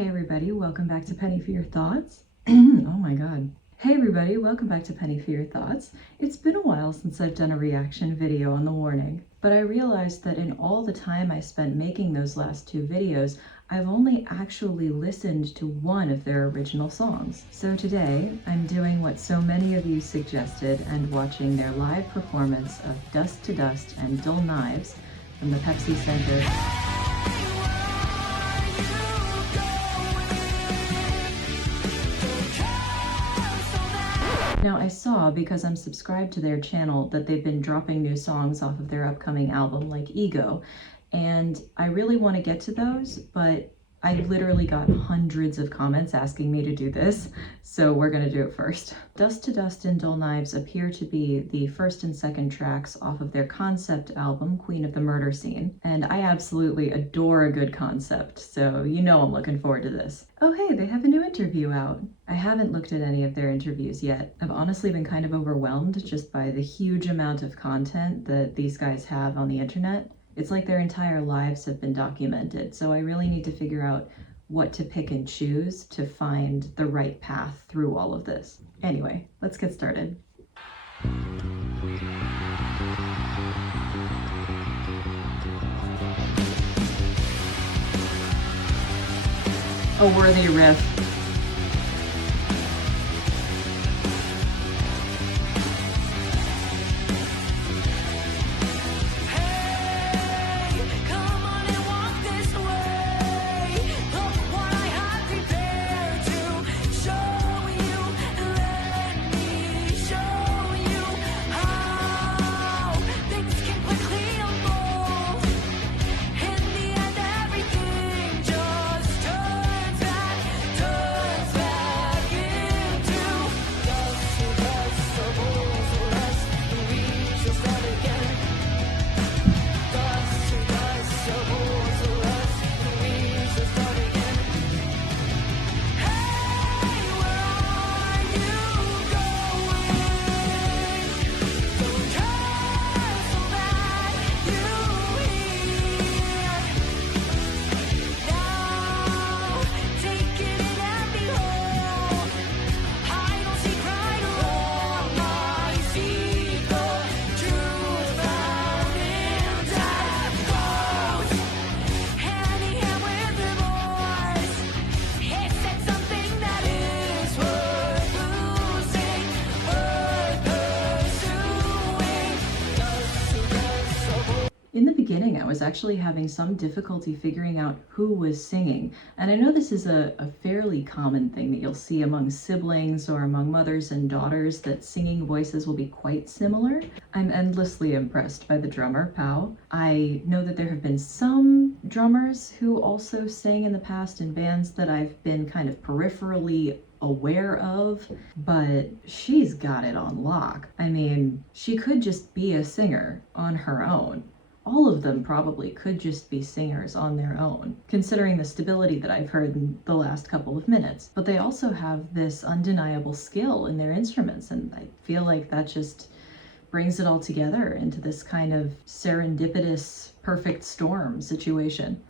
Hey everybody, welcome back to Penny for Your Thoughts. Oh my god. Hey everybody, welcome back to Penny for Your Thoughts. It's been a while since I've done a reaction video on The Warning, but I realized that in all the time I spent making those last two videos, I've only actually listened to one of their original songs. So today, I'm doing what so many of you suggested and watching their live performance of Dust to Dust and Dull Knives from the Pepsi Center. Now I saw, because I'm subscribed to their channel, that they've been dropping new songs off of their upcoming album, like Ego, and I really want to get to those, but I literally got hundreds of comments asking me to do this, so we're gonna do it first. Dust to Dust and Dull Knives appear to be the first and second tracks off of their concept album, Queen of the Murder Scene, and I absolutely adore a good concept, so you know I'm looking forward to this. Oh hey, they have a new interview out. I haven't looked at any of their interviews yet. I've honestly been kind of overwhelmed just by the huge amount of content that these guys have on the internet. It's like their entire lives have been documented, so I really need to figure out what to pick and choose to find the right path through all of this. Anyway, let's get started. A worthy riff. In the beginning, I was actually having some difficulty figuring out who was singing. And I know this is a fairly common thing that you'll see among siblings or among mothers and daughters, that singing voices will be quite similar. I'm endlessly impressed by the drummer, Pau. I know that there have been some drummers who also sang in the past in bands that I've been kind of peripherally aware of, but she's got it on lock. I mean, she could just be a singer on her own. All of them probably could just be singers on their own, considering the stability that I've heard in the last couple of minutes. But they also have this undeniable skill in their instruments, and I feel like that just brings it all together into this kind of serendipitous, perfect storm situation.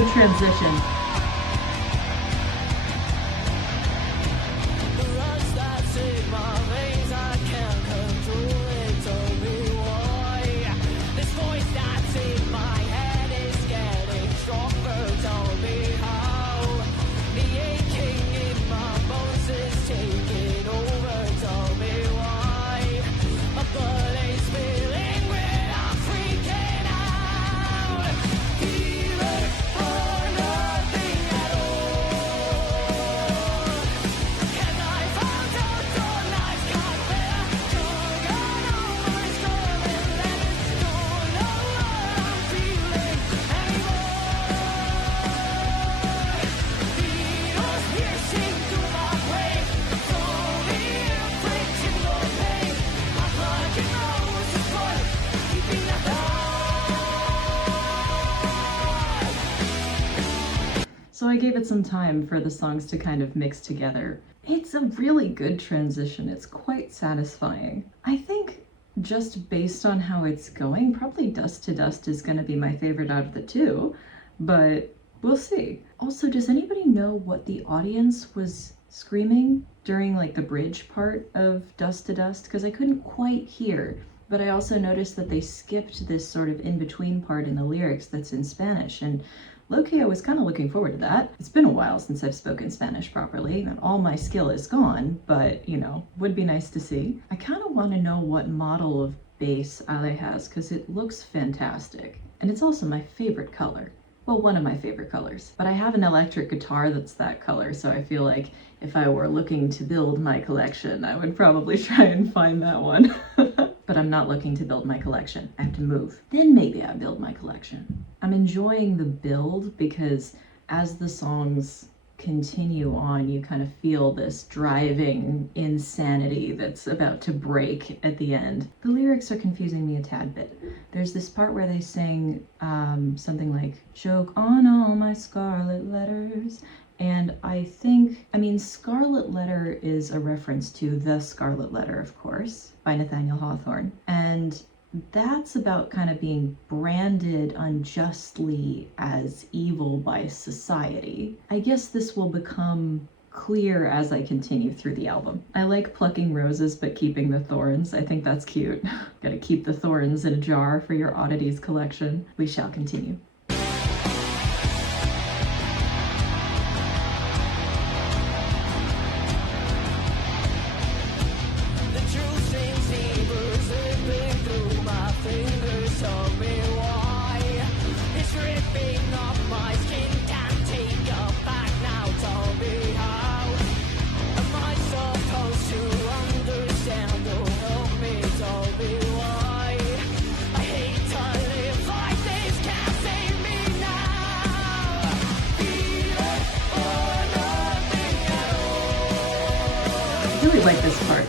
good transition. So I gave it some time for the songs to kind of mix together. It's a really good transition. It's quite satisfying. I think just based on how it's going, probably Dust to Dust is going to be my favorite out of the two, but we'll see. Also, does anybody know what the audience was screaming during like the bridge part of Dust to Dust? Because I couldn't quite hear, but I also noticed that they skipped this sort of in-between part in the lyrics that's in Spanish, and low-key, I was kind of looking forward to that. It's been a while since I've spoken Spanish properly, and all my skill is gone, but, you know, would be nice to see. I kind of want to know what model of bass Ale has, because it looks fantastic. And it's also my favorite color. Well, one of my favorite colors. But I have an electric guitar that's that color, so I feel like if I were looking to build my collection, I would probably try and find that one. But I'm not looking to build my collection. I have to move. Then maybe I build my collection. I'm enjoying the build because as the songs continue on, you kind of feel this driving insanity that's about to break at the end. The lyrics are confusing me a tad bit. There's this part where they sing something like, choke on all my scarlet letters. And I mean, Scarlet Letter is a reference to The Scarlet Letter, of course, by Nathaniel Hawthorne. And that's about kind of being branded unjustly as evil by society. I guess this will become clear as I continue through the album. I like plucking roses but keeping the thorns. I think that's cute. Gotta keep the thorns in a jar for your oddities collection. We shall continue. I really like this part.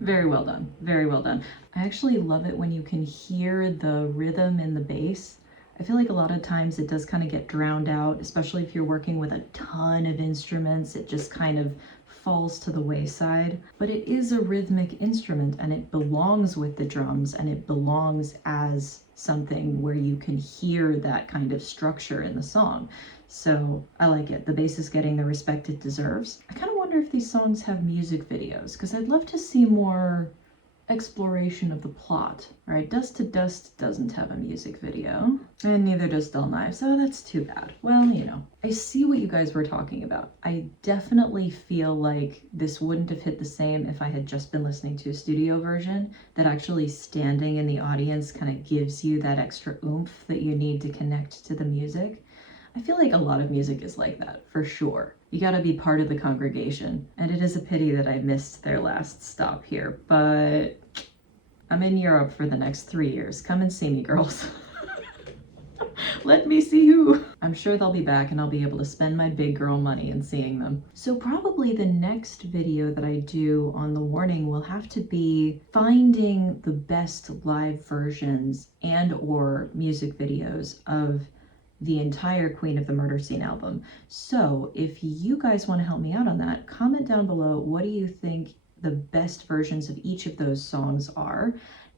Very well done. Very well done. I actually love it when you can hear the rhythm in the bass. I feel like a lot of times it does kind of get drowned out, especially if you're working with a ton of instruments. It just kind of falls to the wayside. But it is a rhythmic instrument and it belongs with the drums and it belongs as something where you can hear that kind of structure in the song. So I like it. The bass is getting the respect it deserves. I kind of wonder if these songs have music videos because I'd love to see more exploration of the plot. All right, Dust to Dust doesn't have a music video, and neither does Dull Knives. Oh, that's too bad. Well, you know, I see what you guys were talking about. I definitely feel like this wouldn't have hit the same if I had just been listening to a studio version, that actually standing in the audience kind of gives you that extra oomph that you need to connect to the music. I feel like a lot of music is like that, for sure. You gotta be part of the congregation, and it is a pity that I missed their last stop here, but I'm in Europe for the next 3 years. Come and see me, girls. Let me see who. I'm sure they'll be back and I'll be able to spend my big girl money in seeing them. So probably the next video that I do on the warning will have to be finding the best live versions and or music videos of the entire Queen of the Murder Scene album. So if you guys want to help me out on that, comment down below, what do you think the best versions of each of those songs are?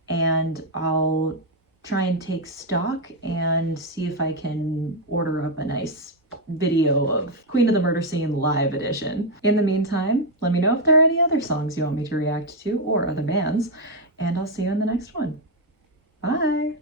And I'll try and take stock and see if I can order up a nice video of Queen of the Murder Scene live edition. In the meantime, let me know if there are any other songs you want me to react to or other bands, and I'll see you in the next one. Bye!